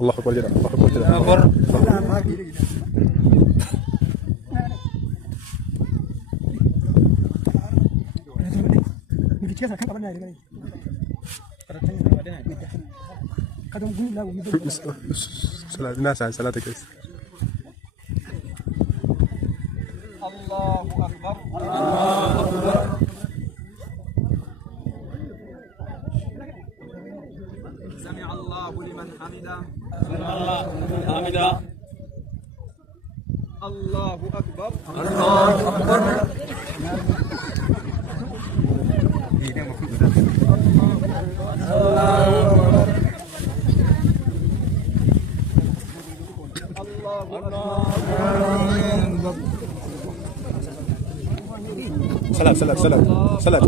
الله اكبر جدا، الله اكبر جدا. الناس على صلاتك. الله أكبر. الله أكبر. سمع الله لمن حمده. سمع الله لمن حمده. الله أكبر. الله أكبر. سلام سلام سلام سلام.